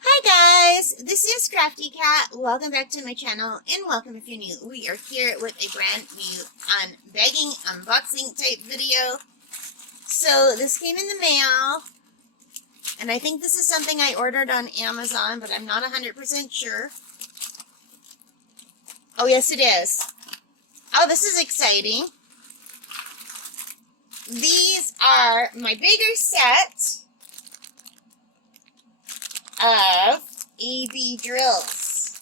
Hi guys, this is Crafty Cat. Welcome back to my channel and welcome if you're new. We are here with a brand new unboxing type video. So this came in the mail and I think this is something I ordered on Amazon, but I'm not 100% sure. Oh yes it is. Oh, this is exciting. These are my bigger set of AB drills.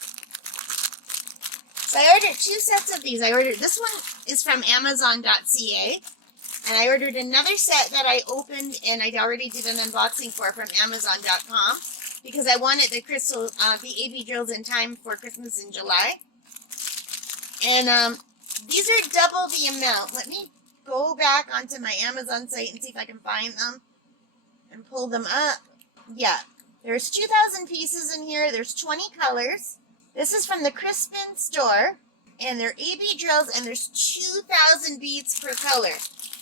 So I ordered two sets of these. This one is from Amazon.ca, and I ordered another set that I opened and I already did an unboxing for from Amazon.com because I wanted the AB drills in time for Christmas in July. And these are double the amount. Let me go back onto my Amazon site and see if I can find them and pull them up. Yeah. There's 2,000 pieces in here. There's 20 colors. This is from the Crispin store. And they're AB drills, and there's 2,000 beads per color.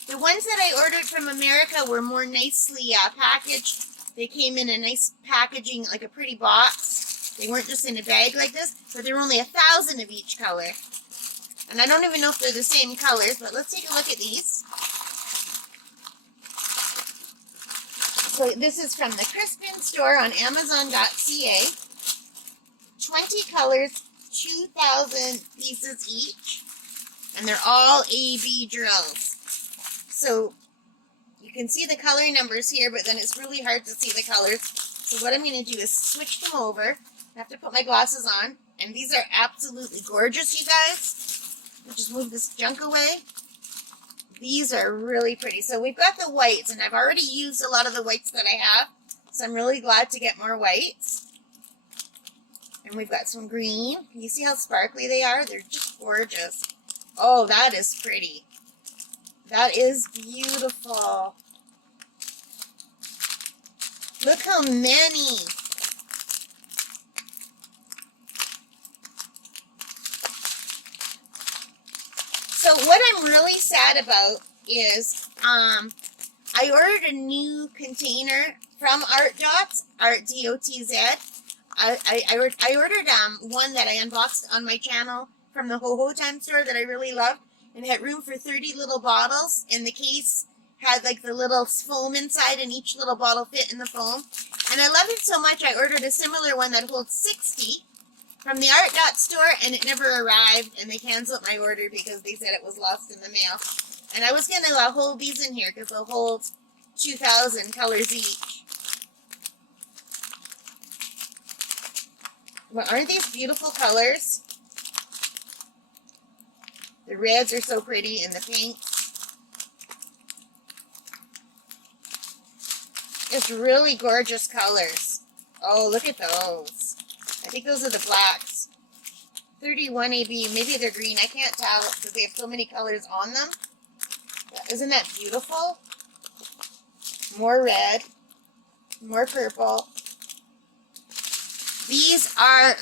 The ones that I ordered from America were more nicely packaged. They came in a nice packaging, like a pretty box. They weren't just in a bag like this, but there were only 1,000 of each color. And I don't even know if they're the same colors, but let's take a look at these. So this is from the Crispin store on Amazon.ca. 20 colors, 2,000 pieces each. And they're all AB drills. So you can see the color numbers here, but then it's really hard to see the colors. So what I'm going to do is switch them over. I have to put my glasses on. And these are absolutely gorgeous, you guys. I'll just move this junk away. These are really pretty. So we've got the whites, and I've already used a lot of the whites that I have. So I'm really glad to get more whites. And we've got some green. Can you see how sparkly they are? They're just gorgeous. Oh, that is pretty. That is beautiful. Look how many. So what I'm really sad about is I ordered a new container from Art Dots, Art D-O-T-Z. I ordered one that I unboxed on my channel from the Ho Ho Time store that I really loved, and it had room for 30 little bottles, and the case had like the little foam inside, and each little bottle fit in the foam. And I loved it so much I ordered a similar one that holds 60 from the Art Dot store, and it never arrived, and they canceled my order because they said it was lost in the mail. And I was going to hold these in here because they'll hold 2,000 colors each. Well, aren't these beautiful colors? The reds are so pretty, and the pinks. It's really gorgeous colors. Oh, look at those. I think those are the blacks. 31 AB. Maybe they're green. I can't tell because they have so many colors on them. Isn't that beautiful? More red. More purple. These are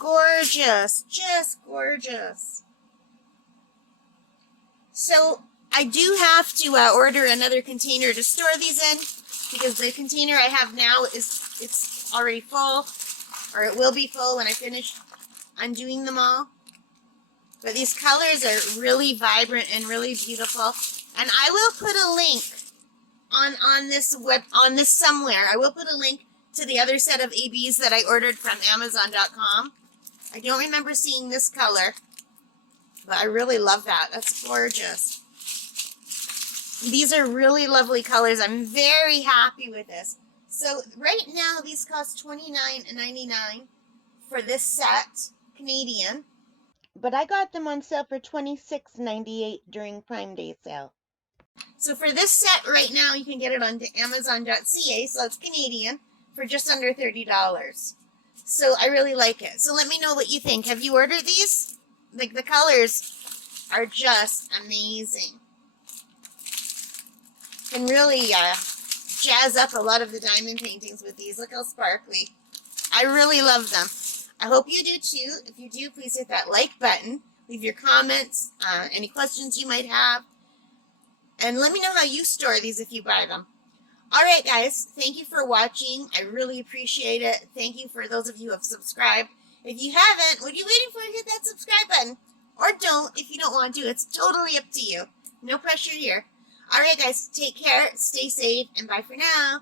gorgeous. Just gorgeous. So I do have to order another container to store these in because the container I have now it's already full. Or it will be full when I finish undoing them all. But these colors are really vibrant and really beautiful. And I will put a link on this somewhere. I will put a link to the other set of ABs that I ordered from Amazon.com. I don't remember seeing this color, but I really love that. That's gorgeous. These are really lovely colors. I'm very happy with this. So right now these cost $29.99 for this set, Canadian. But I got them on sale for $26.98 during Prime Day sale. So for this set right now, you can get it on Amazon.ca, so it's Canadian, for just under $30. So I really like it. So let me know what you think. Have you ordered these? Like, the colors are just amazing. And really jazz up a lot of the diamond paintings with these. Look how sparkly. I really love them. I hope you do too. If you do, please hit that like button. Leave your comments, any questions you might have. And let me know how you store these if you buy them. All right, guys. Thank you for watching. I really appreciate it. Thank you for those of you who have subscribed. If you haven't, what are you waiting for? Hit that subscribe button. Or don't if you don't want to. It's totally up to you. No pressure here. All right, guys. Take care. Stay safe. And bye for now.